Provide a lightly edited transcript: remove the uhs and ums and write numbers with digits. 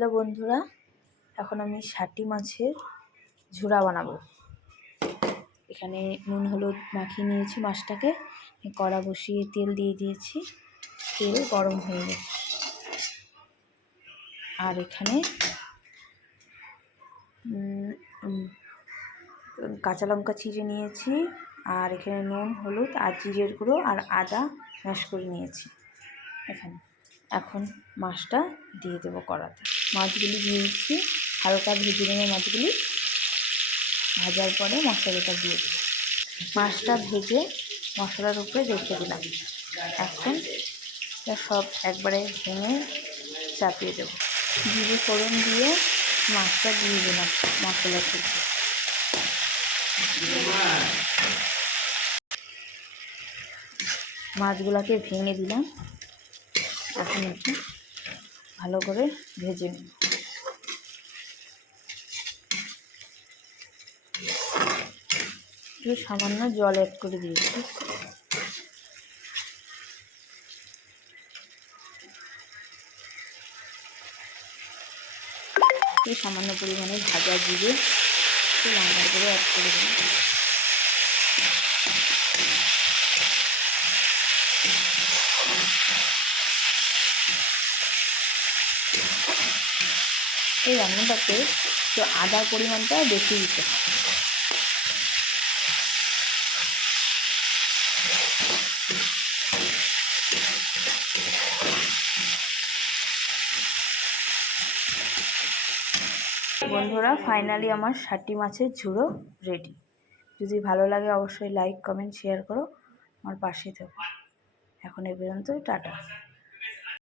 Hello বন্ধুরা, এখন আমি ষাটি মাছের ঝুরা বানাবো। এখানে নুন হলুদ মাখিয়ে নিয়েছি মাছটাকে, কড়া বসিয়ে তেল দিয়ে দিয়েছি, তেল গরম হয়ে গেছে। আর এখানে কাঁচা লঙ্কা চিড়ে নিয়েছি, আর এখানে নুন হলুদ আর জিরের গুঁড়ো আর আদা ম্যাশ করে নিয়েছি। এখন মাছটা দিয়ে দেবো কড়াতে। মাছগুলি দিয়ে দিচ্ছি, হালকা ভেজে নেবো মাছগুলি। ভাজার পরে মশলাটা দিয়ে দেবো। মাছটা ভেজে মশলার উপরে রেখে দিলাম। এখন সব একবারে ভেঙে চাপিয়ে দেবো। জিরে ফোড়ন দিয়ে মাছটা দিয়ে দিলাম মশলা থেকে। মাছগুলোকে ভেঙে দিলাম। এখন একটু ভালো করে ভেজে নিই। একটু সামান্য জল অ্যাড করে দিয়েছি। একটু সামান্য পরিমাণে ভাজা জিরে একটু লঙ্কা করে অ্যাড করে দিলাম। এই রান্নাটাতে তো আদার পরিমাণটা বেশি দিতে হয়। বন্ধুরা, ফাইনালি আমার ষাটি মাছের ঝুড়ো রেডি। যদি ভালো লাগে অবশ্যই লাইক কমেন্ট শেয়ার করো, আমার পাশে থেকো। এখন এ পর্যন্ত, টাটা।